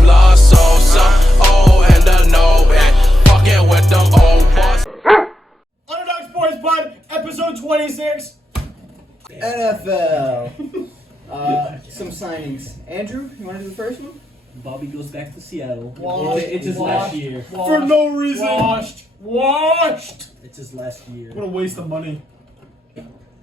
some love, so some old and the no, and fucking with them old boys. Underdog Sports Pod, episode 26. NFL. Some signings. Andrew, you want to do the first one? Bobby goes back to Seattle. It's his last year. For no reason. Washed. It's his last year. What a waste of money.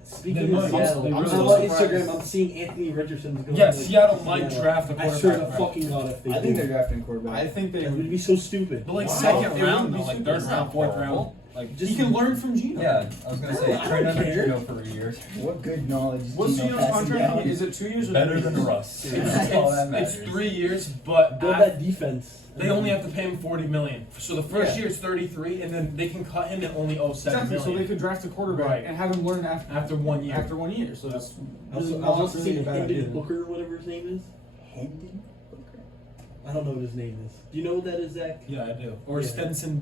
Speaking of Seattle, I'm on so Instagram, I'm seeing Anthony Richardson's going. Yeah, Seattle might draft a I quarterback. swear to fucking God if they I think they're drafting quarterback. I think they That would be so stupid. But like Wow. second It round, wouldn't though, be like third super round, fourth round. horrible. Like Just he can learn from Gino. Yeah, I was gonna say, I train don't under care. Gino for a year. What good knowledge is What's Gino Gino's passing contract? down? Is it 2 years or Better 3 than years? Russ. It's, That's all that it's matters. 3 years, but Build that defense. they only have to pay him $40 million. So the first Yeah. year it's 33, and then they can cut him and only owe $7 Exactly, million so they could draft a quarterback Right. and have him learn after 1 year. After 1 year, so that's I was not also really seeing a bad idea. Hendon Booker or whatever his name is. Hendon Booker. I don't know what his name is. Do you know what that is, Zach? Yeah, I do. Or Yeah. Benson.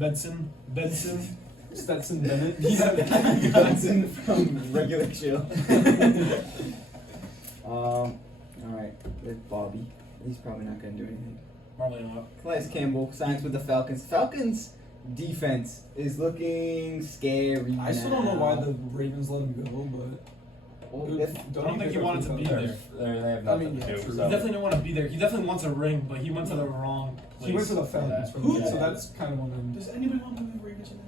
Stetson Bennett. Benson from Regular Chill. Alright, there's Bobby. He's probably not going to do anything. Probably not. Calais Campbell signs with the Falcons. Falcons defense is looking scary. I still don't know why the Ravens let him go, but Well, if, I don't think he wanted to be there. They have I nothing mean, to yeah, do. true. He So. definitely didn't want to be there. He definitely wants a ring, but he went to the wrong place. he went to the Falcons for for that. that, so that's kind of one of them. Does anybody want to be the Ravens now?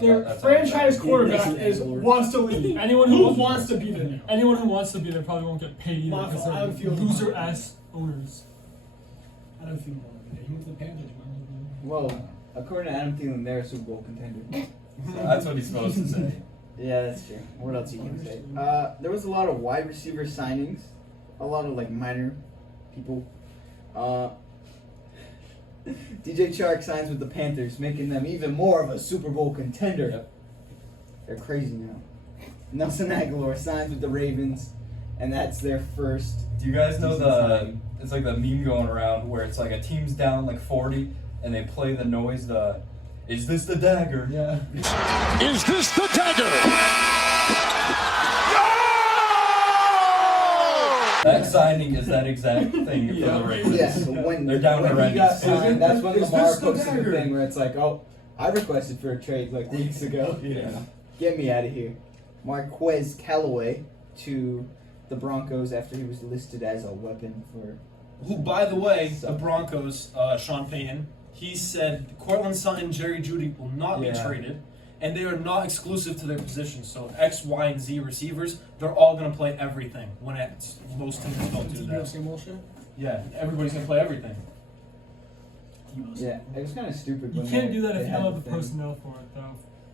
Their That's franchise quarterback quarterback is- wants to leave. Anyone who wants to be there. Anyone who wants to be there probably won't get paid either My because fault. I they're don't feel loser ass owners. I don't feel want to be there. He went to the Panthers. well, according to Adam Thielen, they're a Super Bowl contender. That's what he's supposed to say. Yeah, that's true. What else you can say? There was a lot of wide receiver signings, a lot of like minor people. DJ Chark signs with the Panthers, making them even more of a Super Bowl contender. Yep. They're crazy now. Nelson Aguilar signs with the Ravens, and that's their first. Do you guys know season signing. it's like the meme going around where it's like a team's down like 40 and they play the noise, is this the dagger? Yeah. Is this the dagger? That signing is that exact thing for the Ravens. Yeah, so when They're down when already. he got signed, that's when Is Lamar this the posted the dagger? thing where it's like, oh, I requested for a trade like weeks ago. Yeah. Get me out of here. Marquez Callaway to the Broncos after he was listed as a weapon for. Who, by the way, the Broncos, Sean Payton, he said Cortland Sutton, Jerry Jeudy will not be Yeah. traded, and they are not exclusive to their positions. So X, Y, and Z receivers, they're all going to play everything. When it's most teams don't do that. Same bullshit. Yeah, everybody's going to play everything. Yeah, it was kind of stupid. You when can't they- do that they if you had don't have the the thing. personnel for it, though.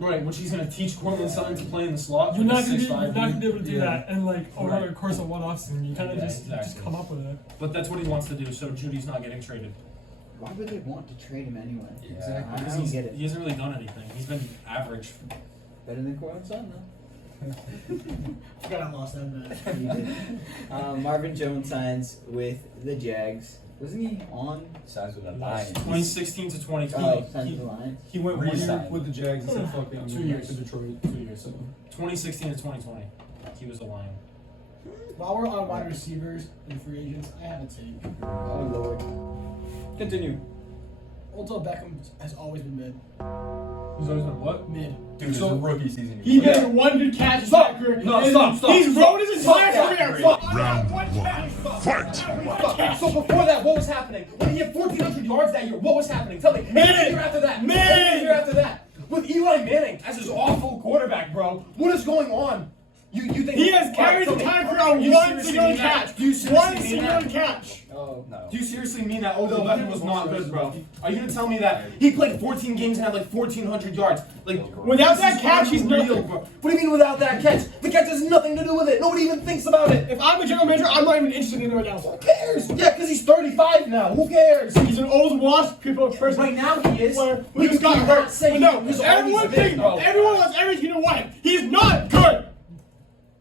Right, which he's going to teach Cortland Sutton to play in the slot. You're not going to be able to do that, and like over Right. the course of one offseason, you kind of Yeah, just exactly. come up with it. But that's what he wants to do, so Judy's not getting traded. Why would they want to trade him anyway? Exactly. I Because don't get it. he hasn't really done anything. He's been average. Better than Cortland Sutton, though. I forgot I lost that bet. He did. Marvin Jones signs with the Jags. Wasn't he on? Signs with a Lions. 2016 to 2020. Oh, signs with the Lions. He went 1 year Re-signed. with the Jags and said, fuck it, I'm 2 going back years. to Detroit. 2 years. 2016 to 2020. He was a Lion. While we're on wide receivers and free agents, I have a take. Oh Lord. Continue. Odell Beckham has always been mid. He's always been what? Mid. Dude, it's a rookie season. He made one good catch his entire career. No, and stop. He's rode his entire career. Round one. Fight! So before that, what was happening? When he had 1,400 yards that year, what was happening? Tell me. Manning! The year after that. Manning! The year after that. With Eli Manning as his awful quarterback, bro. What is going on? You think He has carried the entire career on You one seriously single mean that? catch. Do you seriously One mean single that? catch. Oh. No. Do you seriously mean that Odell Beckham was not good, bro? Are you gonna tell me that he played 14 games and had like 1,400 yards? Like Without this that is catch, he's unreal, nothing. bro. What do you mean without that catch? The catch has nothing to do with it. Nobody even thinks about it. If I'm a general manager, I'm not even interested in him right now. Who cares? Yeah, because he's 35 now. Who cares? He's an old washed people person. Right now he is. Player We who just got cannot hurt. say But no, he was everyone always thinks, big, bro. everyone wants everything to white. He's not good.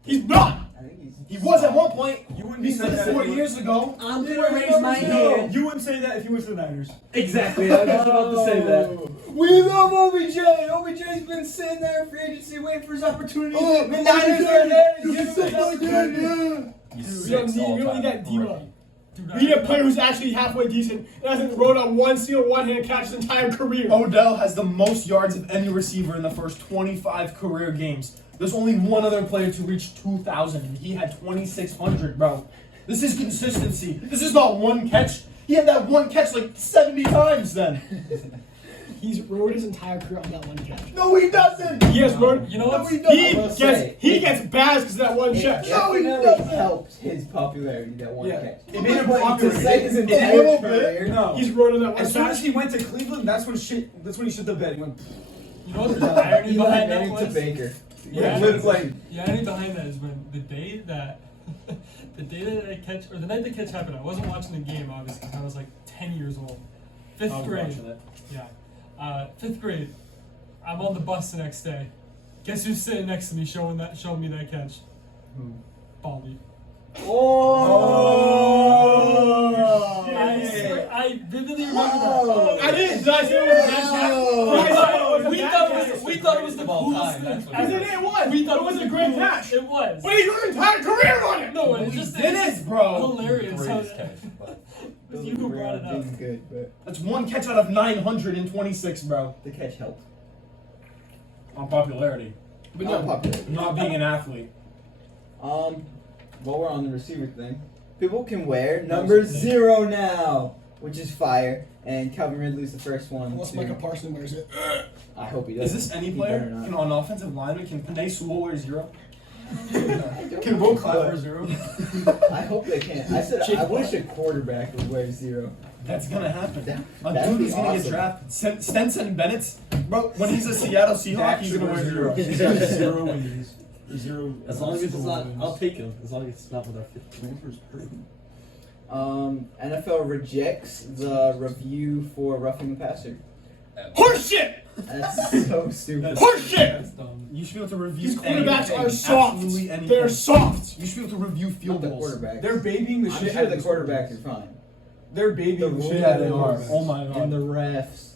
He's not. I think he's. He was at one point. You wouldn't He say said that. 4 years ago. I'm gonna raise my hand. You wouldn't say that if you went to the Niners. Exactly, I was about to say that. We love OBJ. OBJ's been sitting there in free agency waiting for his opportunity. Oh, the Niners are there. He's We don't 6'6". need that D-Lo. We need a player who's actually halfway decent and hasn't thrown out one single one-handed catch his entire career. Odell has the most yards of any receiver in the first 25 career games. There's only one other player to reach 2,000, and he had 2,600, bro. This is consistency. This is not one catch. He had that one catch like 70 times then. He's ruined his entire career on that one catch. No, he doesn't. He has ruined. You know what? No, he doesn't. He gets bads because of that one It catch. No, he definitely doesn't. helped his popularity, that one Yeah. catch. It made him But popular. to say his A entire little bit. career, No. He's ruined on that one As soon catch. as he went to Cleveland, that's when he shit the bed. He went. You know what the irony Eli behind that Manning to was? Baker. Yeah. Literally. The irony behind that is when the day that I catch, or the night the catch happened, I wasn't watching the game obviously because I was like 10 years old. Fifth I was grade. watching it. Yeah. 5th grade. I'm on the bus the next day. Guess who's sitting next to me showing me that catch? Baldy. Oh! I vividly remember that. I didn't. Did I say it was a bad catch? We thought it was the Of all coolest time, thing. that's what I said it was. We thought it was a great catch. It was. But he ruined his entire career on it. No, it's just did it, bro. hilarious how Greatest catch. But it was you who brought it up. Being good, but That's one catch out of 926, bro. the catch helped. On popularity. But Not no. popular. Not being an athlete. While we're on the receiver thing, people can wear number 0 now, which is fire. And Calvin Ridley's the first one. Unless to- Micah Parsons wears it. I hope he does. Is this any He player? better not. Can on offensive lineman, can Panay Sewell wear 0? Can Will Clyde wear 0? I hope they can. I said I wish a quarterback would wear 0. That's gonna happen. A That'd dude be is gonna awesome. get drafted. Stenson Bennett, bro, when he's a Seattle Seahawk, he's gonna wear 0. Zero wins. Zero. As long as it's not, I'll take him. As long as it's not with our 15. NFL rejects the review for roughing the passer. Horseshit! That's so stupid. Horseshit! That's dumb. You should be able to review These quarterbacks anything, are soft. absolutely anything. They're soft. You should be able to review Not field the goals. quarterback. They're babying the I'm shit sure out of the these quarterbacks are quarterbacks. fine. They're babying The the shit rules out Yeah, of they the are. quarterbacks. Oh my god. And the refs.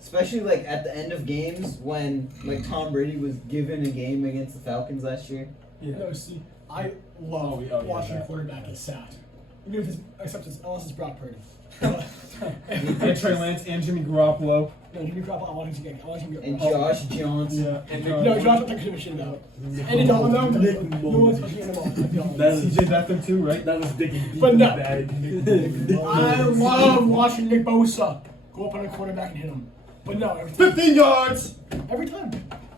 Especially like at the end of games when like Tom Brady was given a game against the Falcons last year. No, see, I love Oh, yeah, watching that. a quarterback get sacked. Even if it's, except it's, unless it's Brock Purdy. And Trey Lance and Jimmy Garoppolo. No, Jimmy Garoppolo, I want him to get And Josh Johnson. Yeah. And No, Josh don't take a shit about. And Dalton, no one's touching him about. That was, CJ Beathard too, right? that was digging deep But in no. the bag. I love watching Nick Bosa go up on a quarterback and hit him. But no, every time. 15 yards! Every time.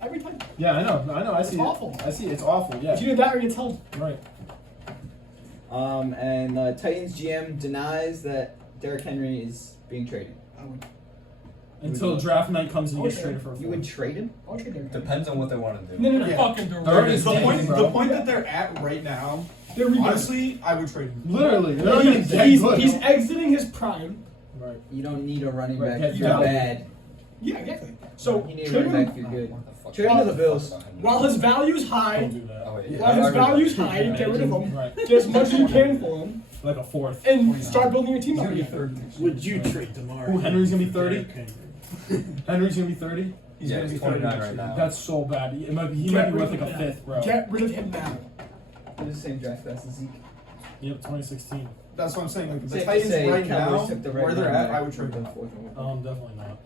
Every time. Yeah, I know, I see It's awful. it. I see it. It's awful, yeah. It's either that or he gets held. Right. And Titans GM denies that Derrick Henry is being traded. I would. Until draft night comes and he gets Okay. traded for a You would fourth. trade him? I would trade Derrick Henry. Depends on what they want to do. No. They're fucking They're dirty. the point that they're at right now, They're rebuilding. honestly, I would trade him. Literally. They're not even that good. He's exiting his prime. Right. You don't need a running Right, back get if you're value. bad. Yeah, exactly. So You need a trade running back him if you're good. What the fuck? Trade him to the Bills. while his value's high. Don't do that. Oh, wait, While his I agree. value's high, get rid of him. Right. Get as much as you can for him, Like a fourth. and start building your team He's up gonna be again. 30 next year. Would you trade tomorrow? Who, Henry's gonna be 30? Henry's gonna be 30? He's Yeah, gonna he's be 30 29 next right year. now. That's so bad. He might be Get worth rid like of a him fifth, bro. Get rid of him now. It's the same draft class as Zeke. Yep, 2016. That's what I'm saying. Like, the Safe to Titans say right Cowboys now, took the where right they're running at, back I would trade them. with the fourth one. Definitely not.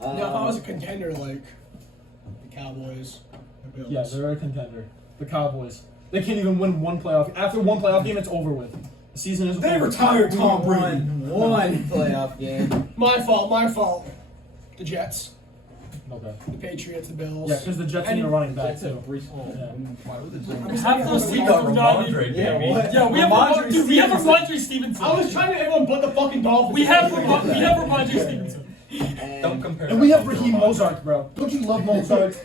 Now, if I was a contender like the Cowboys, the Bills. Yeah, they're a contender. The Cowboys. They can't even win one playoff. After one playoff game, it's over with. The season is They over. retired Tom Brady. One playoff game. My fault. The Jets, Okay. the Patriots, the Bills. Yeah, because the Jets need a running back too. Yeah. Why would the Jets? I'm just Half saying, those I teams was- are not Ramondre, even. Yeah, baby. what? Yeah, we have Ramondre dude, we have Stevenson. Ramondre Stevenson. I was trying to everyone but the fucking Dolphins. We have Ramondre Stevenson. And Don't compare. And we that have to Raheem Ramondre. Mozart, bro. Don't you love Mozart?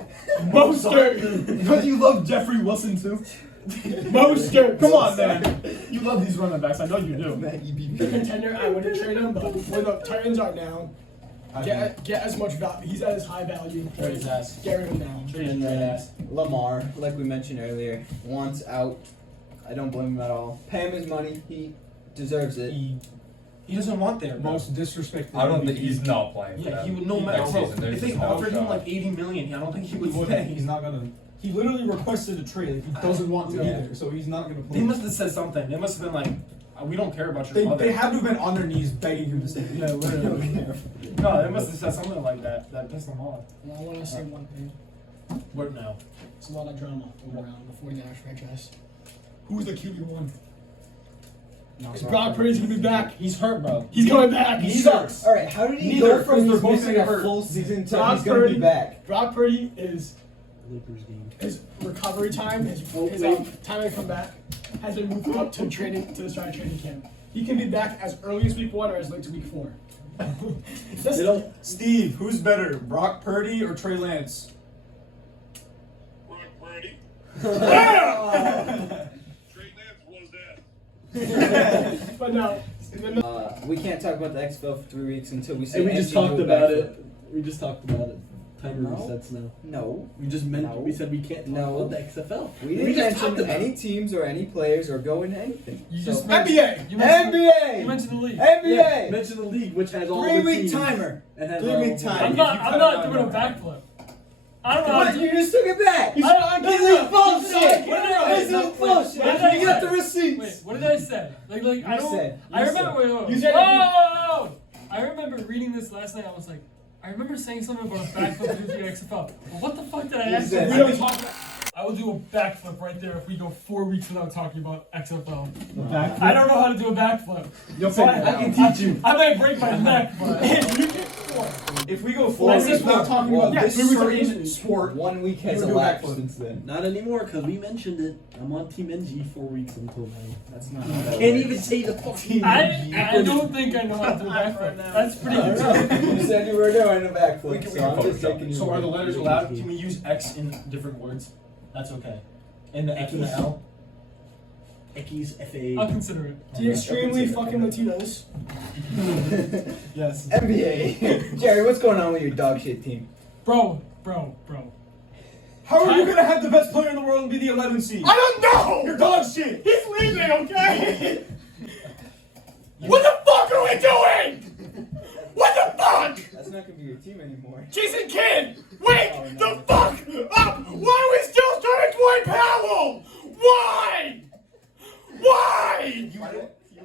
Mostert. Don't you love Jeffrey Wilson too? Mostert. Come on, man. You love these running backs. I know you do. The contender, I wouldn't trade him, but where the Titans are now, get as much value. He's at his high value. Trade his ass. Get rid of him now. Trade his ass. Lamar, like we mentioned earlier, wants out. I don't blame him at all. Pay him his money. He deserves it. He doesn't want there, bro. Most disrespected. I don't think he's not playing for Yeah, them. he would no matter. Next Bro, season, there's if they just no offered him shot. like 80 million, I don't think he would He wouldn't. stay. He's not gonna. He literally requested a trade. Like, he doesn't want to Yeah. either, so he's not gonna play. They must have said something. They must have been like, we don't care about your They, mother. they had to have been on their knees begging him to stay. Yeah, literally. No, they must have said something like that. That pissed them off. And I want to say one thing. What now? There's a lot of drama going around the 49ers franchise. Who's the QB1? Because Brock Purdy's going to be back. He's hurt, bro. He's coming back. He He sucks. sucks. All right, how did he Neither, go 'cause from they're both missing gonna a hurt. full season to Brock he's gonna be Purdy- back? Brock Purdy is Lakers game. his recovery time, his time to come back, has been moved up to training to the start of training camp. He can be back as early as week 1 or as late as week 4. They don't. Steve, who's better, Brock Purdy or Trey Lance? Brock Purdy. Yeah! Trey Lance was that. But no, We can't talk about the XFL for 3 weeks until we see. Hey, we just NC talked do a about backflip. it. We just talked about it. Timer No. resets now. No, We just meant. No. We said we can't talk No. about the XFL. we didn't just talked mention about any it. teams or any players or go into anything. You So- just NBA! You mentioned, You NBA. mentioned the league. NBA. Yeah, mention the league, which has all the 3-week teams timer. and has 3-week all- time. I'm not doing a backflip. I don't know. What? You just took it back. This is bullshit. This is bullshit. You got the receipts. Wait, what did I say? Like I You don't. said- I you remember. said- Wait. You said- Whoa! I remember reading this last night. I was like, I remember saying something about a backflip through the XFL. But what the fuck did I You ask? said- We don't talk. I will do a backflip right there if we go 4 weeks without talking about XFL. I don't know how to do a backflip. You'll So figure it I out. can teach you. I might break my neck, but you can score. If we go 4 I weeks said without four. talking Well, about yeah, this 3 weeks are certain easy. sport, 1 week has You would do a elapsed backflip. since then. Not anymore, because we mentioned it. I'm on Team NG 4 weeks until now. That's not. How that Can't works. even say the fucking. I don't think I know how to do a backflip. That's pretty I don't know. good. You said you were doing a backflip, We can so I'm just Photoshop taking it. you. So are the word. letters allowed? Can we use X in different words? That's okay. And the X and the L? Eckies, FA. I'll consider it. the extremely fucking Latinos. Yes. NBA. Jerry, what's going on with your dog shit team? Bro. how are you gonna have the best player in the world and be the 11th seed? I don't know! You're dog shit. He's leaving, okay? What the fuck are we doing? What the fuck? That's not gonna be your team anymore. Jason Kidd, wake the fuck up! Why are we still starting Dwight Powell? Why? Why? You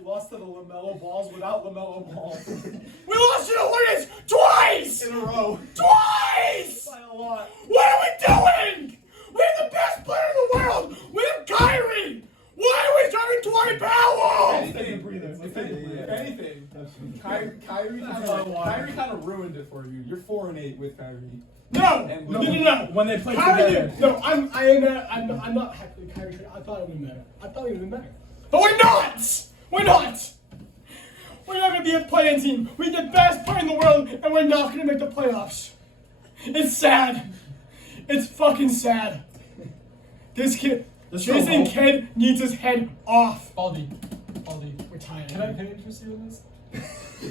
lost to the LaMelo balls without LaMelo balls We lost to the Hornets twice! in a row. Twice! By a lot. What are we doing? We have the best player in the world! We have Kyrie! Why are we starting Dwight Powell? Anything, breather. If anything, Kyrie kind of ruined it for you. You're 4-8 with Kyrie. No! When they play Kyrie, together. no, I'm not happy with Kyrie. I thought it would have been better. I thought it would have been better. But we're not! We're not! We're not gonna be a play-in team. We're the best player in the world, and we're not gonna make the playoffs. It's sad. It's fucking sad. This kid, Jason Kidd needs his head off. Baldy. We're tired. Can I interest you in this?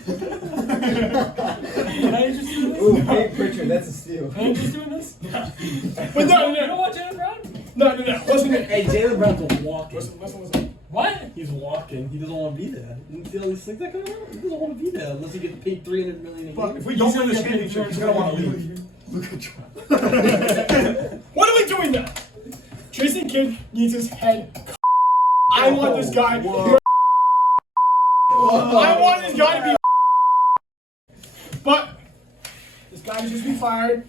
Can I interest you in this? Ooh, big picture. That's a steal. Can I interest you in this? But no, You don't watch Jalen Brown? no. Listen, Hey, Jalen Brown's walking. listen. What? He's walking. He doesn't want to be there. You see all these things that come around? He doesn't want to be there unless he gets paid $300 million a But year. if we don't win the championship, he's gonna want to leave. Look at Trump. What are we doing now? Jason Kidd needs his head. I want this guy. I want this guy to be. But this guy needs to be fired.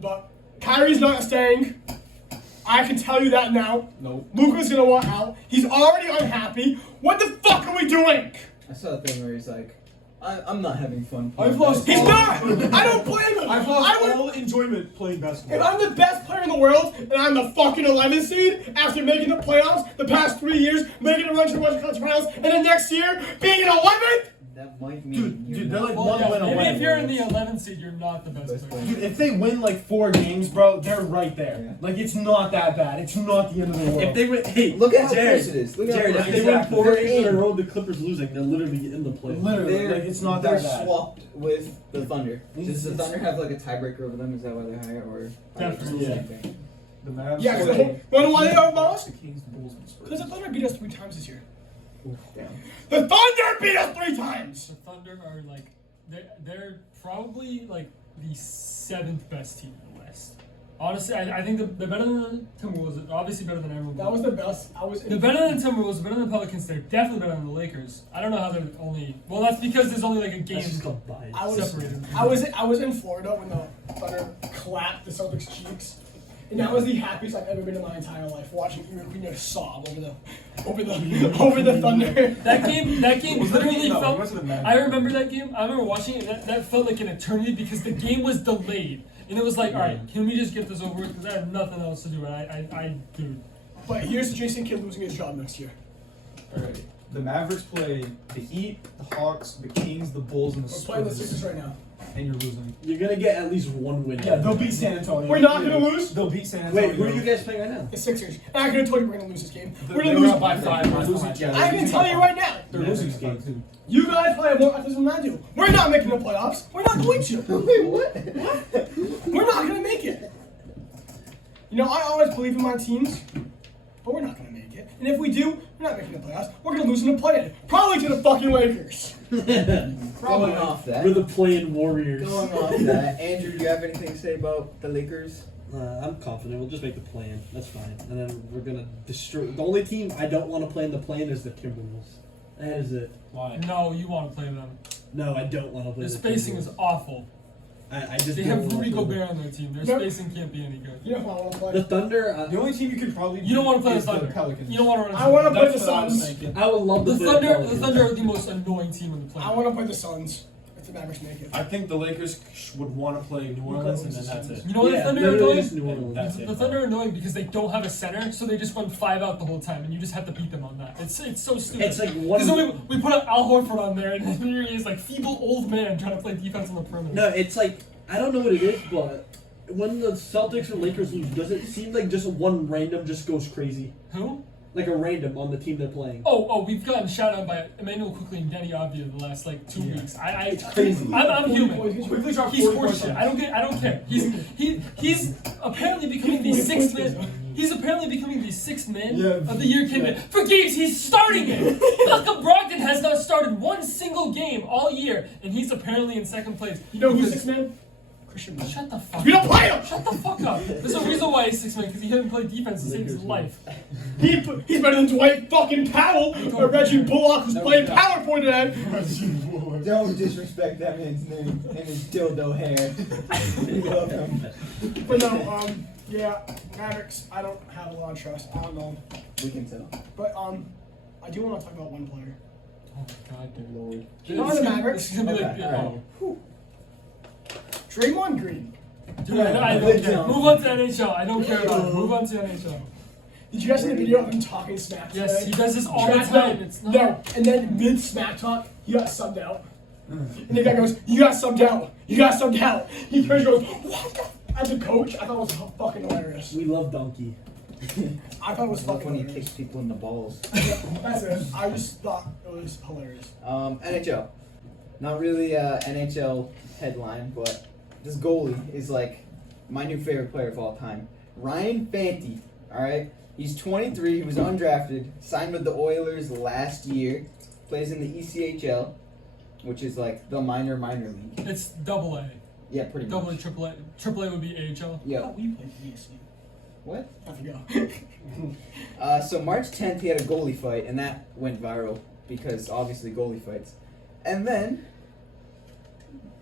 But Kyrie's not staying. I can tell you that now. Nope. Luka's gonna want out. He's already unhappy. What the fuck are we doing? I saw a thing where he's like, I'm not having fun. I've lost He's all- not. I don't blame him. I've lost I would- all enjoyment playing If basketball. I'm the best player in the world and I'm the fucking 11th seed after making the playoffs the past 3 years, making a run to the Western Conference Finals, and then next year being an 11th, That might mean you're they're not like Well, one yeah, win maybe away. if you're in the 11th seed, you're not the best Best player. player. Dude, if they win like 4 games, bro, they're right there. Yeah. Like it's not that bad. It's not the end of the world. If they win, hey, Look at how Jared, close it is. Look at Jared, how if close they it win is. 4 They're games in a in. row, the Clippers losing, they're literally in the playoffs. Literally, They're, like it's not they're that bad. swapped with the Thunder. Does the Thunder have like a tiebreaker over them? Is that why they're higher, or Definitely. the same thing? The Mavs. yeah, because you wanna know why they are above us? The Kings, the Bulls, and the Spurs. Because the Thunder beat us 3 times this year. Damn. The Thunder beat us 3 times. The Thunder are like they're probably like the 7th best team in the West. Honestly, I think they're better than the Timberwolves. They're obviously better than everyone. That was the best. They're better than the Timberwolves. Better than the Pelicans. They're definitely better than the Lakers. I don't know how they're only. Well, that's because there's only like a game That's just called bias. separated. I was in Florida when the Thunder clapped the Celtics cheeks, and that was the happiest I've ever been in my entire life. Watching Queen sob over the Thunder. That game literally No, it felt. wasn't a bad I game. remember that game. I remember watching it. And that felt like an eternity because the game was delayed, and it was like, all right, can we just get this over with? Because I have nothing else to do. And I dude. But here's Jason Kidd losing his job next year. Alright. The Mavericks play the Heat, the Hawks, the Kings, the Bulls, and the We're playing the Spurs. Sixers right now. And you're losing. You're gonna get at least one win. Yeah, they'll beat San Antonio. We're not gonna lose? They'll beat San Antonio. Wait, who are you guys playing right now? The Sixers. And I could have told you we're gonna lose this game. They We're gonna were lose up by 5. I losing. can tell you right now. They're losing this game too. You guys probably have more athleticism than I do. We're not making the playoffs. We're not going to. Wait, what? We're not gonna make it. You know, I always believe in my teams, but we're not gonna make it. And if we do, we're not making the playoffs. We're gonna lose in the play-in, probably to the fucking Lakers. Going off that. We're the playing Warriors. Going off that. Andrew, do you have anything to say about the Lakers? I'm confident. We'll just make the play-in. That's fine. And then we're gonna destroy. The only team I don't want to play in the play-in is the Timberwolves. That is it. Why? No, you want to play them. No, I don't want to play The the spacing Timberwolves. is awful. I just They don't have wanna Rudy play them. Gobert on their team. Their Yep. spacing can't be any good. You know who I want to play? The Thunder. The only team you could probably You don't want to play the is Thunder. Pelicans. You don't want to run. I want to play the That's what I was Suns. thinking. I would love The to play Thunder. The Pelicans. Thunder are the most annoying team in the planet. I want to play the Suns. If the Mavericks make it. I think the Lakers would want to play New Orleans, and then that's it. You know what Yeah, the Thunder are literally annoying? just New Orleans. That's The it. Thunder are annoying because they don't have a center, so they just run 5 out the whole time, and you just have to beat them on that. It's so stupid. It's like one. Because we put Al Horford on there, and here he is, like feeble old man trying to play defense on the perimeter. No, it's like I don't know what it is, but when the Celtics or Lakers lose, does it seem like just one random just goes crazy? Who? Like a random on the team they're playing. Oh, we've gotten shout out by Emmanuel Quickly and Denny Avdia the last like 2 weeks. It's crazy. I'm human. Quickly dropped He's 40 points horseshit. on I don't care. He's apparently becoming the 6th man. He's apparently becoming the 6th man of the year kid. For games he's starting it. Malcolm Brogdon has not started one single game all year, and he's apparently in 2nd place. You know who's 6 man? Christian Wood. Shut the fuck. We don't play him. Shut the fuck up. There's a reason why he's 6 man because he hasn't played defense to save his life. He's better than Dwight fucking Powell or Reggie Bullock who's playing PowerPoint today. Don't disrespect that man's name and his dildo hair. We love him. But no, yeah, Mavericks. I don't have a lot of trust. I don't know, We can tell. but I do want to talk about one player. Oh god, dude. Lord. On the Mavericks. This is gonna be like, Okay, alright. Draymond Green. Dude, I don't care. Move on to NHL. I don't care about it. Move on to NHL. Did you guys see the video of him talking smack Yes, today? he does this all the That's time. not- It's not. No, and then mid smack talk, he got subbed out. And the guy goes, "You got subbed out. You got subbed out." He turns and goes, "What the?" As a coach, I thought it was fucking hilarious. We love Donkey. I thought it was Love fucking when he hilarious. kicks people in the balls. That's it. I just thought it was hilarious. NHL. Not really a NHL headline, but this goalie is like my new favorite player of all time. Ryan Fanti. Alright? He's 23, he was undrafted, signed with the Oilers last year, plays in the ECHL, which is like the minor league. It's double A. Yeah, pretty Double A, much. triple A. Triple A would be AHL. Yeah. We played ESC. What? I forgot. So March 10th, he had a goalie fight, and that went viral because obviously goalie fights. And then,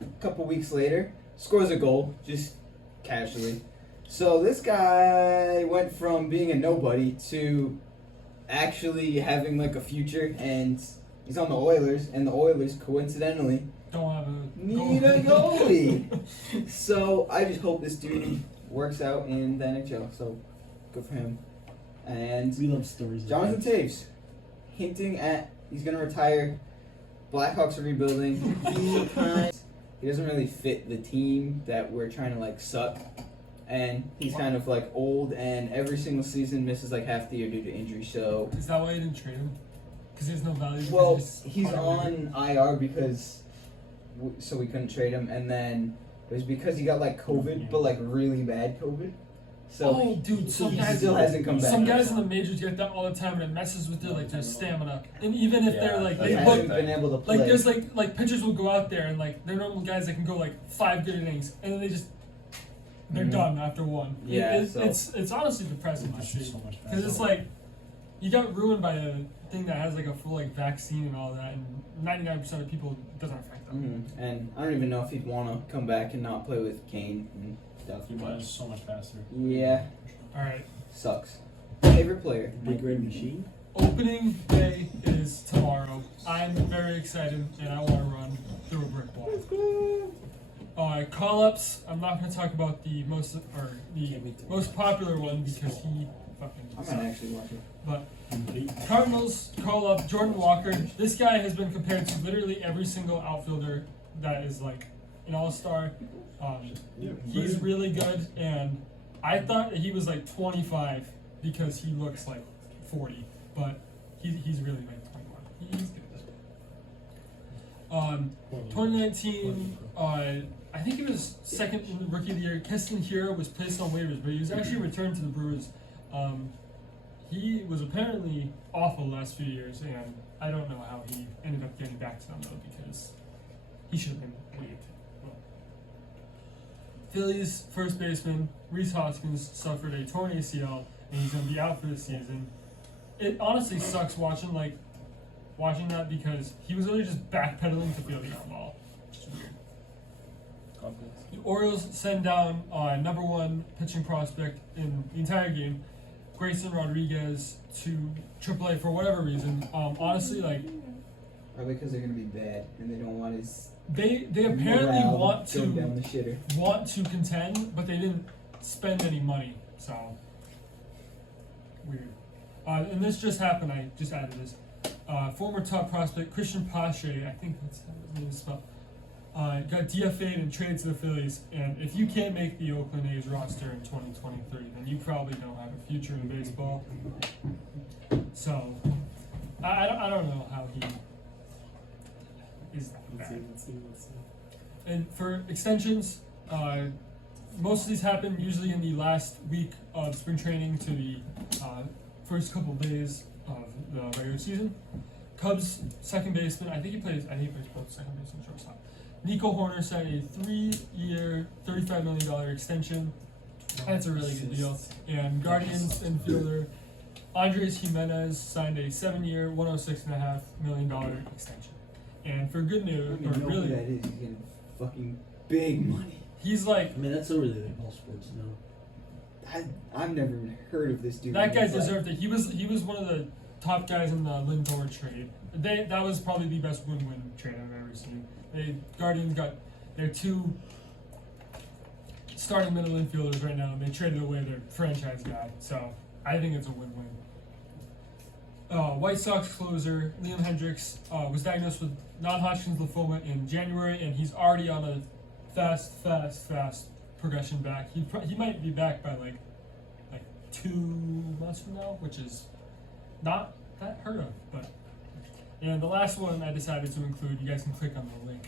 a couple weeks later, scores a goal, just casually. So this guy went from being a nobody to actually having like a future, and he's on the Oilers, and the Oilers coincidentally Don't have a need a goalie. So I just hope this dude works out in the NHL. So good for him. And We love stories. like Jonathan that. Taves hinting at he's gonna retire. Blackhawks are rebuilding. He doesn't really fit the team that we're trying to like suck. And he's kind of like old, and every single season misses like half the year due to injury. So, Is that why you didn't trade him? Because he has no value. because well, just he's hard to on IR because so we couldn't trade him, and then it was because he got like COVID, but like really bad COVID. So oh, dude, some he guys still hasn't come back. Some guys in the majors get that all the time, and it messes with their stamina. And even if they're like he they hasn't put, been able to play. like there's like pitchers will go out there and like they're normal guys that can go like 5 good innings, and then they're done after one. Yeah, it's honestly depressing to see because it's like you got ruined by a thing that has like a full like vaccine and all that, and 99% of people it doesn't affect them. And I don't even know if he'd want to come back and not play with Kane and stuff. He was so much faster. Yeah, All right, sucks. Favorite player? Big red machine. opening day is tomorrow. I'm very excited and I want to run through a brick wall. Call-ups. I'm not going to talk about the most popular one because he fucking I'm sucks. gonna actually watch it. But Cardinals call up Jordan Walker. This guy has been compared to literally every single outfielder that is like an all-star. He's really good, and I thought he was like 25 because he looks like 40, but he's really like 21. He's good. 2019, I think he was second in the Rookie of the Year. Keston Hiura was placed on waivers, but he was actually returned to the Brewers. He was apparently awful the last few years, and I don't know how he ended up getting back to them though, because he should have been waived. Well, Phillies first baseman Rhys Hoskins suffered a torn ACL, and he's going to be out for the season. It honestly sucks watching that because he was literally just backpedaling to field the ground ball, which is weird. The Orioles send down number 1 pitching prospect in the entire game, Grayson Rodriguez, to AAA for whatever reason. Honestly, like Probably because they're gonna be bad and they don't want his. they apparently morale want go down the to shitter. contend, but they didn't spend any money, so weird. And this just happened. I just added this. Former top prospect Christian Pache, I think that's how his name is spelled, got DFA'd and traded to the Phillies. And if you can't make the Oakland A's roster in 2023, then you probably don't have a future in baseball. So I don't know how he is that bad. Let's see. And for extensions, most of these happen usually in the last week of spring training to the first couple days of the regular season. Cubs second baseman, I think he plays both second base and shortstop. Nico Horner signed a 3-year, $35 million extension. That's a really good deal. And Guardians infielder Andres Jimenez signed a 7-year, $106.5 million extension. And for good I news, don't or even know really, who that is. He's getting fucking big money. he's like, I mean, that's so really like all sports now. I've never even heard of this dude. that guy He's like- deserved it. He was one of the top guys in the Lindor trade. That was probably the best win-win trade I've ever seen. Guardians got their 2 starting middle infielders right now, and they traded away their franchise guy. So I think it's a win-win. White Sox closer Liam Hendricks was diagnosed with non-Hodgkin's lymphoma in January, and he's already on a fast progression back. He might be back by like 2 months from now, which is not that heard of. But and the last one I decided to include, you guys can click on the link.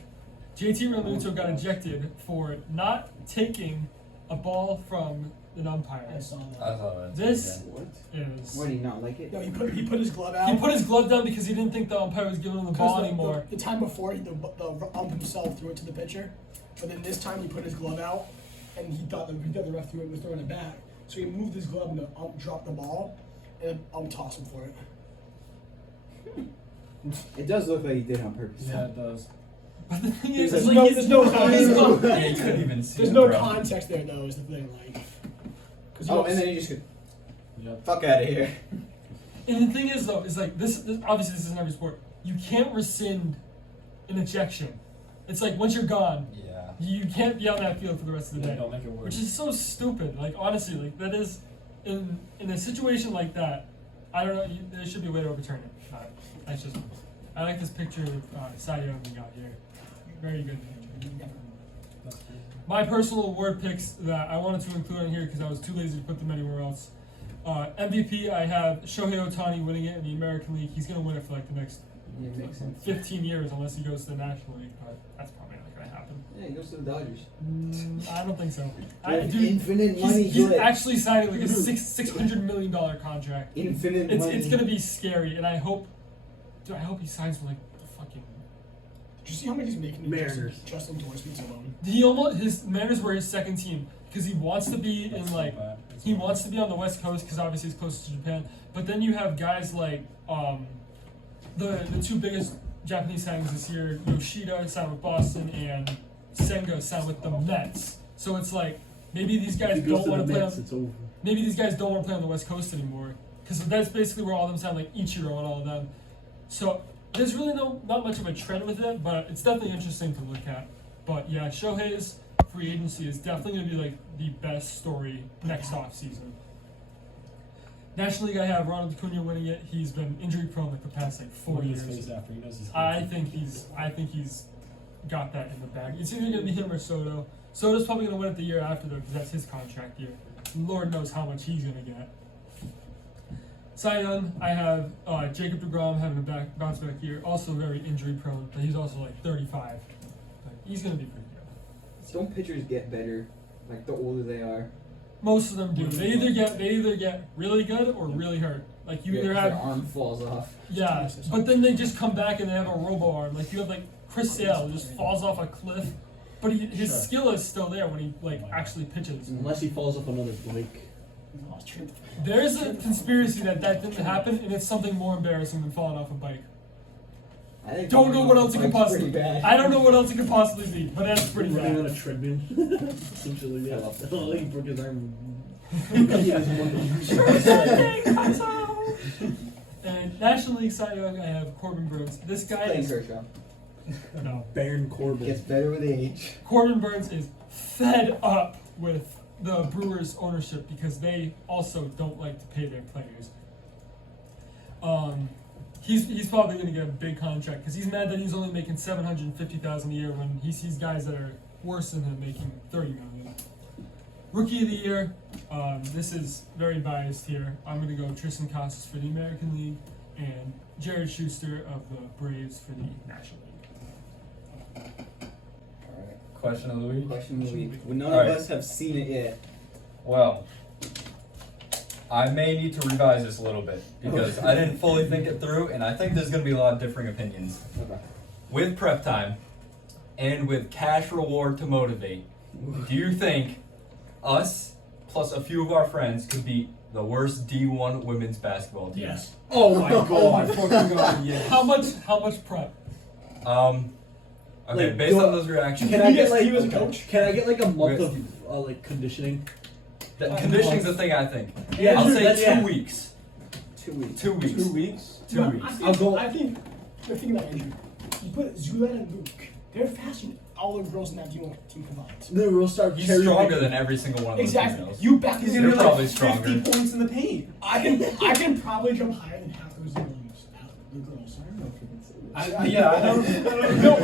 JT Realmuto got ejected for not taking a ball from an umpire. I saw that. I thought it. This What? is. Why do you not like it? No, he put his glove out. He put his glove down because he didn't think the umpire was giving him the ball anymore. The time before, the ump himself threw it to the pitcher, but then this time he put his glove out, and he thought the ref was throwing it back. So he moved his glove and the ump dropped the ball, and the ump tossed him for it. It does look like he did it on purpose. Yeah, it does. But the thing is, There's like, no, he's- there's no he's context. not- Yeah, you couldn't even see There's it, no bro. context there though. Is the thing like? 'Cause you Oh, don't and then see- he just goes, Yep. fuck out of here. And the thing is, though, is like this obviously this is in every sport. You can't rescind an ejection. It's like once you're gone, Yeah. you can't be on that field for the rest of the Yeah, day. don't make it worse. Which is so stupid. Like honestly, like that is in a situation like that. I don't know. There should be a way to overturn it. That's just. I like this picture of Cy Young we got here. Very good picture. That's cool. My personal award picks that I wanted to include on here because I was too lazy to put them anywhere else. MVP, I have Shohei Ohtani winning it in the American League. He's going to win it for like the next Yeah, makes sense. 15 years unless he goes to the National League, but that's probably not going to happen. Yeah, he goes to the Dodgers. I don't think so. With infinite money. He's good. actually signing like a $600 million contract. Infinite money. It's gonna be scary, and I hope he signs for like the fucking. Did you see how much he's making? Mariners. Just endorsements alone. His Mariners were his second team because he wants to be in like he wants to be on the West Coast because obviously he's closest to Japan. But then you have guys like the two biggest Japanese signings this year: Yoshida signed with Boston and Senga signed with the Mets. So it's like maybe these guys If he goes don't to want the to play Mets, on. it's over. Maybe these guys don't want to play on the West Coast anymore because that's basically where all of them sound like Ichiro and all of them. So there's really not much of a trend with it, but it's definitely interesting to look at. But yeah, Shohei's free agency is definitely going to be like the best story next off season. National League, I have Ronald Acuna winning it. He's been injury prone like the past like 4 years. After he knows he's I think he's got that in the bag. It's either going to be him or Soto. Soto's probably going to win it the year after though because that's his contract year. Lord knows how much he's going to get. Cy Young, I have Jacob deGrom having a bounce back year, also very injury prone, but he's also like 35. But he's gonna be pretty good. Don't pitchers get better like the older they are? Most of them do. They either get really good or really hurt. Like you either their have arm falls off. yeah, but then they just come back and they have a robo arm. Like you have like Chris Sale who just falls off a cliff, but his skill is still there when he like actually pitches. Unless he falls off another Blake. There's a conspiracy that didn't happen, and it's something more embarrassing than falling off a bike. I think Don't know what else it could Bike's possibly. pretty bad. I don't know what else it could possibly be, but that's pretty Running on bad. a treadmill. Essentially, yeah. Oh, he broke his arm. And National League Cy Young, I have Corbin Burns. This guy Clayton is Kershaw. no. Baron Corbin. Gets better with age. Corbin Burns is fed up with the Brewers ownership because they also don't like to pay their players. He's probably going to get a big contract because he's mad that he's only making $750,000 a year when he sees guys that are worse than him making $30 million. Rookie of the Year, this is very biased here. I'm going to go Tristan Casas for the American League and Jared Schuster of the Braves for the National League. Alright. Question of the week. Question of the week. Well, none Alright. of us have seen it yet. Well, I may need to revise this a little bit because I didn't fully think it through, and I think there's going to be a lot of differing opinions. Okay. With prep time and with cash reward to motivate, do you think us plus a few of our friends could beat the worst D1 women's basketball team? Yes. Oh my god. Fucking god, yes. How much prep? Okay, Like, based go- on those reactions, Can I get Yes, like he was a coach. Can I get like a month Wait. of like conditioning? the conditioning's the thing I think. Yeah, I'll say that's- 2 yeah. weeks. 2 weeks. 2 weeks. 2 weeks? 2 weeks. I'll go- I think the thing about Andrew, you put Zula and Luke. They're faster than all the girls in that team combined. Then we'll start. He's cherry stronger picking. than every single one of those Exactly. females. You back He's this gonna You're be probably like stronger. 50 points in the paint. I can probably jump higher than half those girls. The girls. I don't know if you can say that. I don't. No,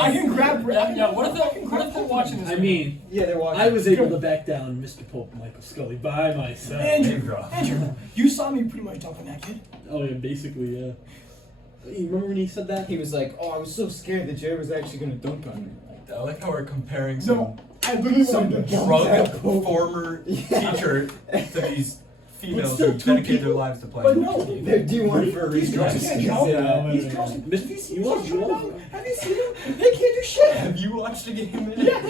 I can grab. Yeah, what if they're watching this? I mean, Yeah, they're watching. I was able to back down Mr. Pope Michael Scully by myself. Andrew, you saw me pretty much dunk on that kid. Oh yeah, basically yeah. You remember when he said that? He was like, "Oh, I was so scared that Jared was actually gonna dunk on me." I like how we're comparing some No, I literally Some wanted to jump. drug former teacher to these females still who two dedicate their people. lives to But playing. no, They're D1 for a these reason. girls can't jump. Yeah, These girls, have you Mr. seen You them want turn you down? want- Have you seen them? They can't do shit. Have you watched a game? Yeah,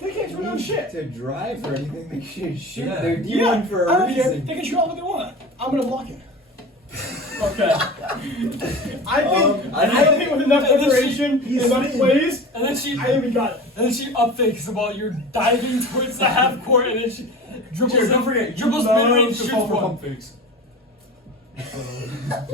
they can't turn down shit. To drive or anything, they should shoot. Yeah. They're D1 Yeah, for I a don't care. reason. They can shoot all what they want. I'm gonna block it. Okay. I think with enough preparation, enough plays, And then she I think we got it. And then she up fakes while you're diving towards the half court, and then she dribbles dribbles mid range, shoots fall for one. pump fakes.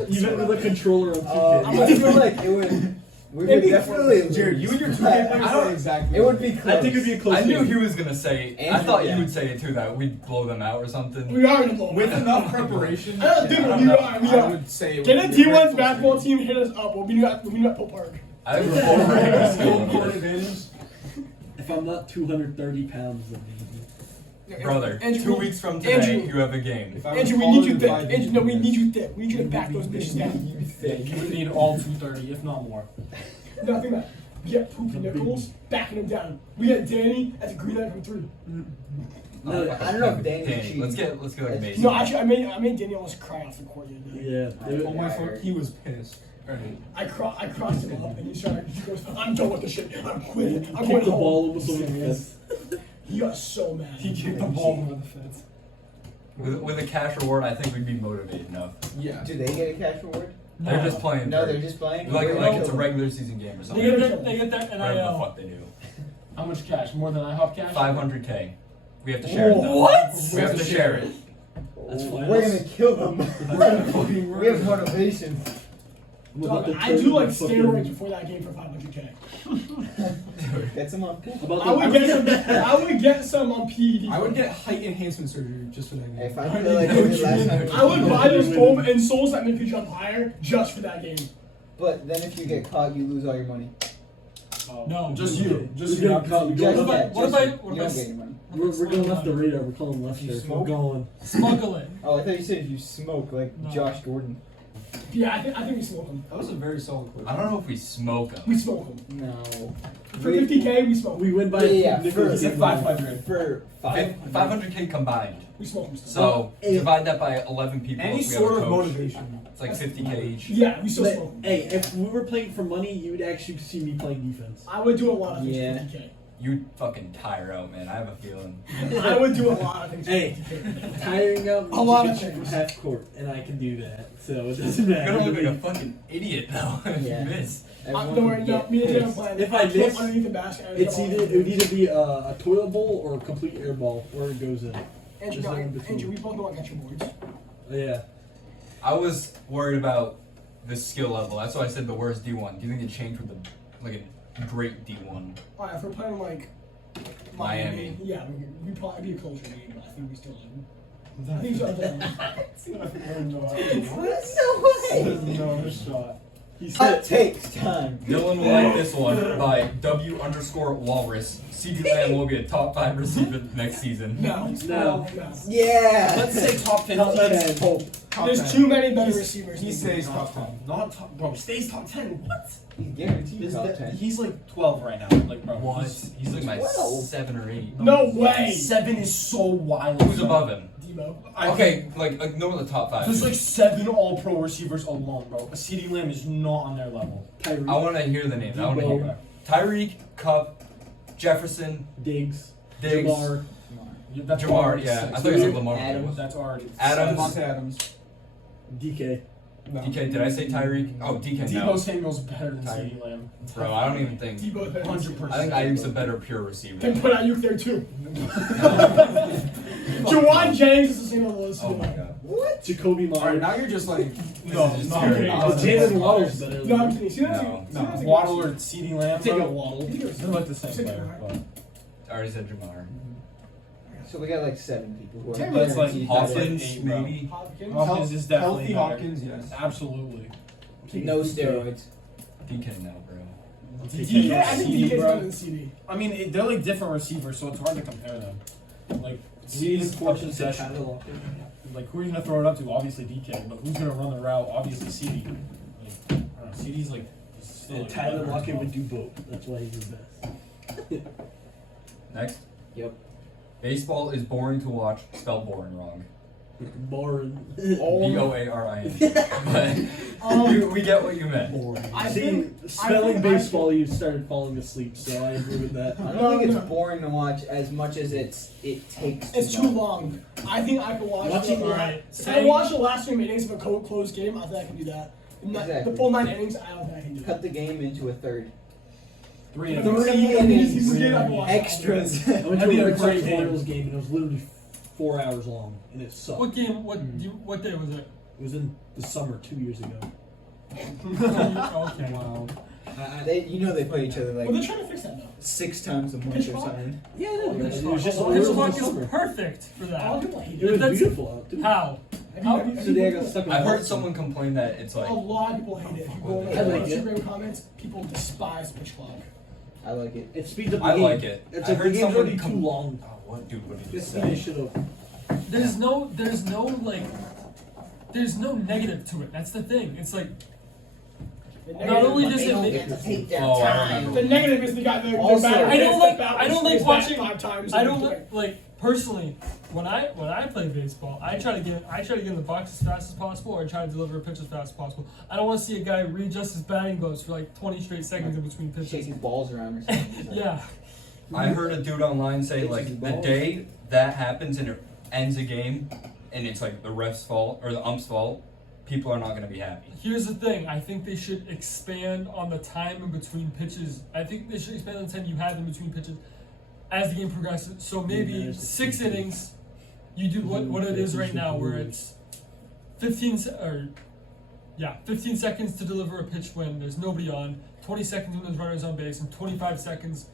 Even with a controller on 2K. I feel like it would. We would Maybe- definitely. Jared, you and your 2K I players don't are exactly. It would be close. I think it'd be a close I knew game. he was gonna say. I Andrew, thought yeah. you would say it too. That we'd blow them out or something. We are gonna blow. With enough preparation. I don't think I we don't are. We I are. would say. it Get would a be T1 very basketball frustrating. team hit us up. We'll meet you at Pope Park. I have a full range. Home court advantage. If I'm not 230 pounds, then Brother, Andrew, 2 weeks from today, Andrew. you have a game. If I was Andrew, we taller need you than thick. 5 Andrew, no, we inches, need you thick. We need you to back those bitches down. Yeah, you would need all 230, if not more. Nothing that. We got Poopy Nichols backing him down. We got Danny at the green light from 3. I don't know if Danny's Danny, cheating. let's get like Mason. No, actually, I made Danny almost cry off the court the other day. Yeah. Oh my fuck, he was pissed. I crossed him up and he goes, I'm done with this shit. I'm quitting. I'm Kick going the home. ball over someone's head. He got so mad. He kicked the ball over the fence. With a cash reward, I think we'd be motivated enough. Yeah. Do they get a cash reward? They're just playing. No, for- they're just playing. like We're like gonna it's a kill regular season game or They something. get that Whatever the NIL. fuck they do. How much cash? More than IHOP cash? 500K. We have to share it though. What? We have to share it. That's them. fine. We're gonna kill them. We have motivation. I'm about Dog, to I turn do like my fucking- steroids before that game for 500K. Get some on. About I would get some on PED. I would get height enhancement surgery just for that game. If I feel like I did last time. I would buy those foam insoles that make you jump higher just for that game. But then if you get caught, you lose all your money. No. Just you. Just We're you. gonna cut- Just, we're yeah, going- what if just I- you. what You if I don't get your money. We're going left the radar. We're calling left You there. We're smoke? going. Smuggling. Oh, I thought you said if you smoke like No. Josh Gordon. Yeah, I think we smoke them. That was a very solid question. I don't know if we smoke them. We smoke them. No. For 50K, we smoke 'em. We win by Yeah, nickel for- to It's get at money. 500. For 500K combined. We smoke them still. So Hey. divide that by 11 people. Any if we sort have a of coach. motivation. It's like 50K each. Yeah, we still But, smoke 'em. hey, if we were playing for money, you would actually see me playing defense. I would do a lot of things Yeah. for 50K. You fucking tire out, man. I have a feeling. I would do a lot of things for Hey. 50K. Tiring out A lot of means you can shoot things. from half court, and I can do that, so it doesn't You're matter. gonna look like a fucking idiot though if Yeah. you miss. everyone Don't worry, would no, get me and Dan are pissed. playing. If I can't miss, underneath the basket. I It's get either all it would either be a toilet bowl or a complete air ball where it goes in. Andrew, just no, like in between. Andrew, we both know I got your boards. Yeah. I was worried about the skill level. That's why I said the worst D1. Do you think it changed with like a great D1? Alright, if we're playing like Miami. yeah, we probably be a closer game, but I think we still win. I think so. No shot. He Hot takes time. Dylan will like this one by W_Walrus. CD Lamb will be a top 5 receiver next season. No, No. no. Yeah. Let's say top 10. Top Let's 10. hope. Top There's 10. too many better receivers. He than stays him. top 10. Not top. Bro, stays top 10. What? He's guaranteed Is top that- 10. he's like 12 right now. Like, bro. What? He's like my 12. 7 or 8. No way. 7 is so wild. Who's above him? Debo. Okay, like no the top 5. There's like 7 all-pro receivers alone, bro. A CD Lamb is not on their level. Tyreek, I want to hear the names. I want to Debo. hear Tyreek, Cup, Jefferson, Diggs, Diggs, Jamar, That's Jamar. already Yeah, six. I thought you said Lamar. Adams. That's already Adams. Devontae Adams. DK. No. DK, did I say Tyreek? Oh, DK. Debo No, Samuel's better than Tyreek. CD Lamb. bro, I don't even think. Debo. 100%. I think Ayuk's a better pure receiver. Then put Ayuk there too. Jawan Jennings is the same level as Oh my Debo. god. What? Jacoby Alright, Myers. now you're just like. No, This is no, scary. no, Jalen Waddle's better No, than I'm kidding. See, that's No. No, Waddle or CD Lamb. Take bro. a Waddle. They're like the same player. But. I already said Jamar. So we got like 7 people who are Damn, that's like- guaranteed that's top like 10. Hopkins, eight, bro. maybe. Hopkins. Hopkins is definitely Healthy better. Hopkins, yes. Absolutely. No steroids. DK now, bro. DK, I think CD, DK is bro. better than CD. I mean, they're like different receivers, so it's hard to compare them. Like, CD's a possession. Like, who are you gonna throw it up to? Obviously DK, but who's gonna run the route? Obviously CD. Like, I don't know. CD's like. Still And like Tyler better Lockett as would do both. That's why he's the best. Next. Yep. Baseball is boring to watch. Spelled boring wrong. Boring. BOARIN. But we get what you meant. I See, think spelling I- baseball, you started falling asleep, so I agree with that. I don't No, think it's no. boring to watch as much as it takes. it's too long. I think I could watch. Watching the, live. If I watch the last 3 innings of a closed game, I think I can do that. Exactly. The full 9 innings, I don't think I can do Cut that. the game into a third. 3 If innings. it's 3 7 innings, innings. you can get up and watch that. Extras. I went That'd to be a a Red Sox great game. Royals game, and it was literally 4 hours long, and it sucked. What game? What day was it? It was in the summer 2 years ago. Okay. Wow. They play each other But they're like trying to fix that now. 6 times a month Pitch or clock? something. Yeah, no, Pitch it was just clock. it Pitch was clock in the is summer. perfect for A lot that. of people hate It it. was That's- beautiful out, too. How? So they got stuck in I've heard Boston. someone complain that it's like A lot of people hate it. If you go on I like it. Instagram comments, people despise pitch clock. I like it. It speeds up the I game. like it. It's I like the heard game's someone already too com- long. Oh, what dude? What did you This they say? should have. There's no like, there's no negative to it. That's the thing. It's like, Not only does They it don't make- get to take their Oh, I time. remember. The negative is the guy. The Also- batter I don't hits like- the bat- I don't like his bat watching- 5 times. I don't like personally when I play baseball. I try to get in the box as fast as possible, or I try to deliver a pitch as fast as possible. I don't want to see a guy readjust his batting gloves for like 20 straight seconds in between pitches. Shake his balls around or something. Yeah, I heard a dude online say like the day that happens and it ends a game, and it's like the ref's fault or the ump's fault, people are not going to be happy. here's the thing. I think they should expand on the time in between pitches. I think they should expand on the time you have in between pitches as the game progresses. So maybe 6 innings. You do what it is right now, where it's 15 seconds to deliver a pitch when there's nobody on, 20 seconds when there's runners on base, and 25 seconds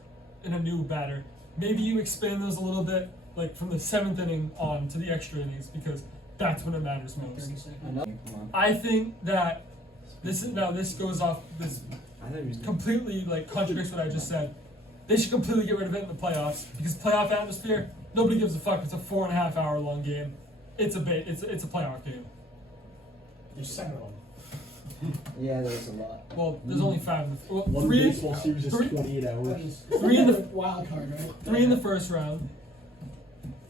in a new batter. Maybe you expand those a little bit, like from the 7th inning on to the extra innings, because that's when it matters most. I think that this goes off this completely like contradicts what I just said. They should completely get rid of it in the playoffs, because playoff atmosphere, nobody gives a fuck. It's a 4.5 hour long game. It's a playoff game. There's 7 of them. Yeah, there's a lot. Well, there's only 5. Well, One 3 baseball series is 28 hours. 3 in the wild card, right? 3 in the first round,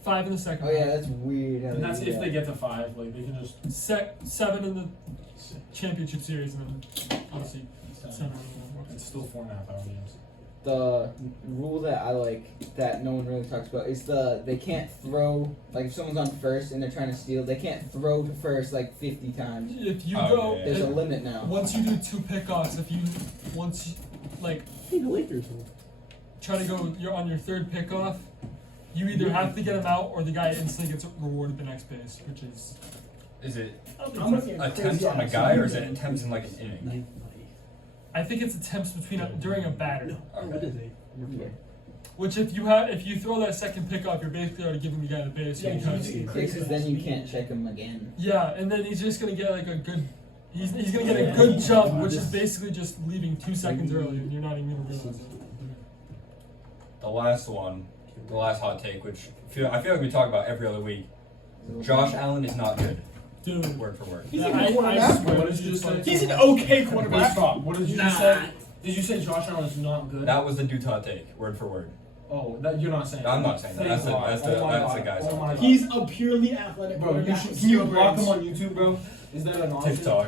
5 in the second Oh yeah, round, that's weird. How And that's do if that. they get to 5. Like they can just. 7 in the championship series, and then obviously 7 in the It's still 4.5 hour games. The rule that I like that no one really talks about is they can't throw, like if someone's on first and they're trying to steal, they can't throw to first like 50 times. If you Oh, go, yeah, There's a limit now. once you do 2 pickoffs, like Hey, the Lakers will. try to go, you're on your 3rd pickoff, you either have to get him out or the guy instantly gets rewarded the next base, which is. Is it I'm looking at attempts crazy on a ass guy or is it numbers. attempts in like an inning? I think it's attempts during a batter. What is it? Yeah. Which if you throw that second pickoff, you're basically already giving the guy the base. Yeah, because, Because then you can't check him again. yeah, and then he's just gonna get like a good. He's gonna get a good jump, which is basically just leaving 2 seconds early, and you're not even gonna realize it. The last one, the last hot take, which I feel like we talk about every other week. Josh Allen is not good. Dude, Word for word. He's Yeah, a good quarterback. I swear, What did you just say? He's an okay Wait, quarterback. stop. What did you just say? Did you say Josh Allen is not good? That was the dude's hot take, word for word. Oh, that you're not saying. I'm not saying that. Thank That's the- God. that's the- Oh my that's the God. guy's Oh my hot God. He's a purely athletic Bro, you quarterback. should, with can you zero block him brains. on YouTube, bro? Is that an option? TikTok.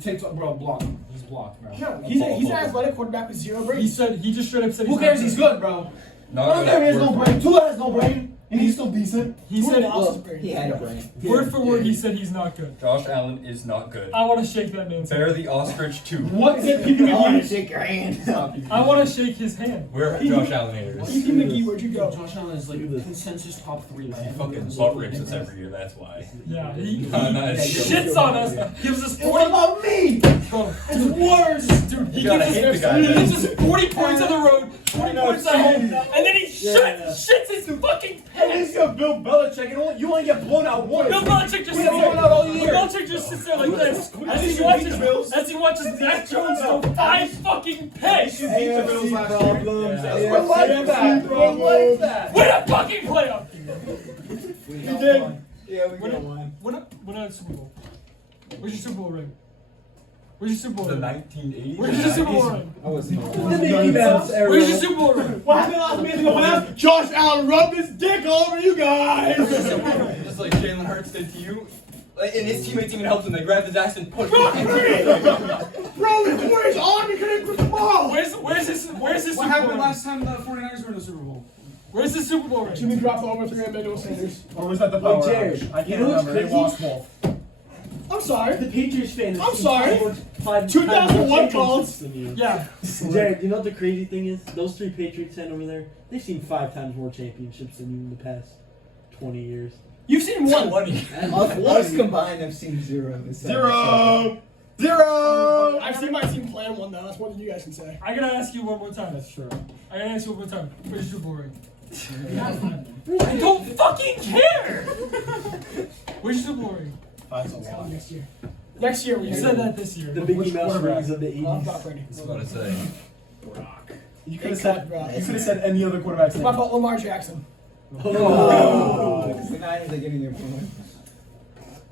TikTok, bro, block him. He's blocked, bro. No, he's an athletic quarterback with 0 brains. he just straight up said. Who he's cares? not He's good, bro. Not I don't good care. He has word no for brain. word. Tua has no brain, and he's still decent. He said Well, He had a brain. word for word. He said he's not good. Josh Allen is not good. I want to shake that man's hand. Bear the ostrich too. What did Peter I want to McGee. shake your hand. I want to shake his hand. We're Josh Allen haters. Peter McGee, where'd you go? Josh Allen is like consensus top 3. He Man. fucking butt rips us every year, that's why. Yeah, he Nice. shits on us. Gives us 40. What about me? Bro, It's worse. dude, he You gotta gives hate us the guy, he man. gives us 40 points on the road, 40 points at home, and then he shits his fucking At pants. least you're Bill Belichick, and you only get blown out once. Bill Belichick just We sits have blown out all there. year. Bill Belichick just sits there like this as he watches Mac Jones throw 5 fucking picks. You beat the Bills last year. problems. We're like that. We're like that. Win a fucking playoff game. We did. Yeah, we Win got one. a Super Bowl. Where's your Super Bowl ring? Where's your Super Bowl The ring? 1980s. Where's your Super Bowl ring? I wasn't The alive. Mickey Mouse era. Where's your Super Bowl ring? What happened last week in the playoffs? Josh Allen rubbed his dick all over you guys. Just like Jalen Hurts did to you. And his teammates even helped him. They grabbed his ass and pushed Bro, him. he tore his arm. He couldn't grip the ball. Where's his What Super Bowl happened ring? last time the 49ers were in the Super Bowl? Where's the Super Bowl ring? Jimmy dropped over 3 Emmanuel Sanders. Or was that the power Jared, outage? I you can't know what's remember. They crazy? lost both. I'm sorry. The Patriots fan. I'm sorry. 2001 calls. Yeah. Jared, you know what the crazy thing is? Those 3 Patriots fans over there, they've seen 5 times more championships than you in the past 20 years. You've seen one. Us combined have seen 0 this time. Zero. I've seen my team plan one though. That's more than you guys can say. I gotta ask you one more time. That's true. I gotta ask you one more time. Where's your Super Bowl ring? I don't fucking care! Where's your Super Bowl ring? That's a lot. Next year. Next year we You said that this year. The Mickey Which Mouse quarterback? rings of the I'm 80s. not ready. I was about to say. You could have said any other quarterback's What name. about Lamar Jackson? Oh, because the Niners are getting your point.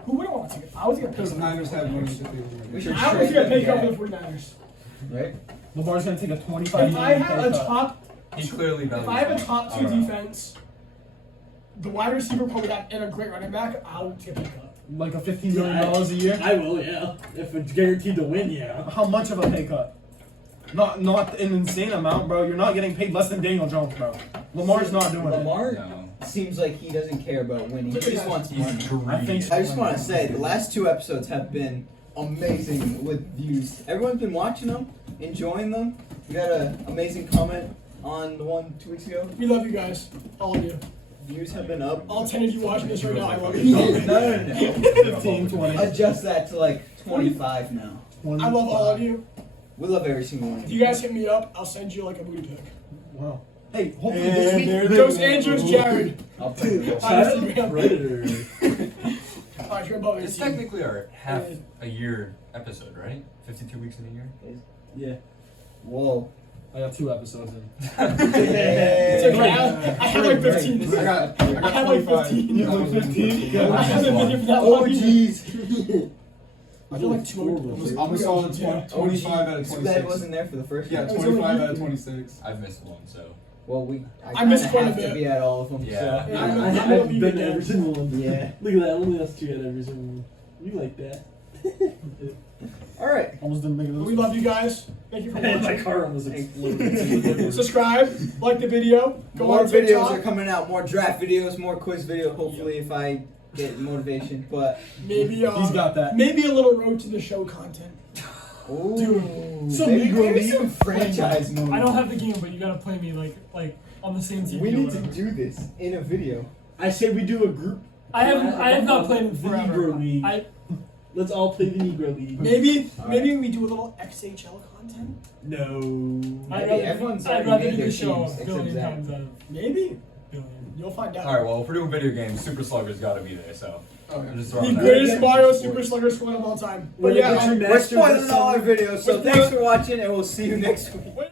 Who wouldn't want to? I was gonna pick Because the him. Niners have money to pay them. We should I was trade gonna pick them up back. for the 49ers. right? Lamar's gonna take a 25 If I million have pay a cut. top, He clearly values if I have a it. top I two don't know. defense, the wide receiver probably have and a great running back, I'll take a cut. Like a $15 million a year. I will, yeah. If it's guaranteed to win, yeah. How much of a pay cut? Not an insane amount, bro. You're not getting paid less than Daniel Jones, bro. Lamar's not doing it. Lamar No. seems like he doesn't care about winning. He just wants He's money. greedy. I think so. I just want to say the last 2 episodes have been amazing with views. Everyone's been watching them, enjoying them. We got an amazing comment on the one 2 weeks ago. We love you guys, all of you. Views have been up. All 10 of you watching this right now, I love No, you. no. 15, 20. Adjust that to like 25 now. I love all of you. We love every single one. If you guys hit me up, I'll send you like a booty pic. Wow. Hey, hopefully this week. Dos Anjos Jared. I'll put it Shout out up. to Predator. Alright, you're above It's 18. technically our half a year episode, right? 52 weeks in a year. Yeah. Whoa. I got 2 episodes in. It's okay, I had like 15. I got I had like 25. 15. You have like 15? I haven't been here for that Oh long. jeez. I feel like 2 I'm a solid 25 out of Too bad 26. wasn't there for the first Yeah, one. 25 out of 26. I've missed one, so. Well, I missed kinda quite a have been to be at all of them. Yeah. So. Yeah, I've been to every single one. Yeah. Look at that. Only us 2 at every single one. We like that. All right. Almost didn't make it. We love you guys. Thank you for My watching. car almost exploded. Subscribe, like the video, go More on videos TikTok. are coming out. More draft videos. More quiz video. Hopefully, if I get motivation. But Maybe He's got that. Maybe a little road to the show content. ooh, some maybe, Negro maybe League. some franchise mode. I don't have the game, but you gotta play me like on the same team. We or need to whatever. do this in a video. I said we do a group. I have not played in the forever. Negro League. Let's all play the Negro League. Maybe All maybe we do a little XHL content. No. Maybe everyone's I'd already rather made do their the show teams a except billion Zach. times out of Maybe. billion. You'll find out. Alright, well, if we're doing video games, Super Slugger's gotta be there, so. Oh, I'm yeah. just The throwing that. greatest Mario Super Slugger squad of all time. But Wait, yeah, what's your We're master spoiling all our videos, so We're thanks for watching, and we'll see you next week. Wait.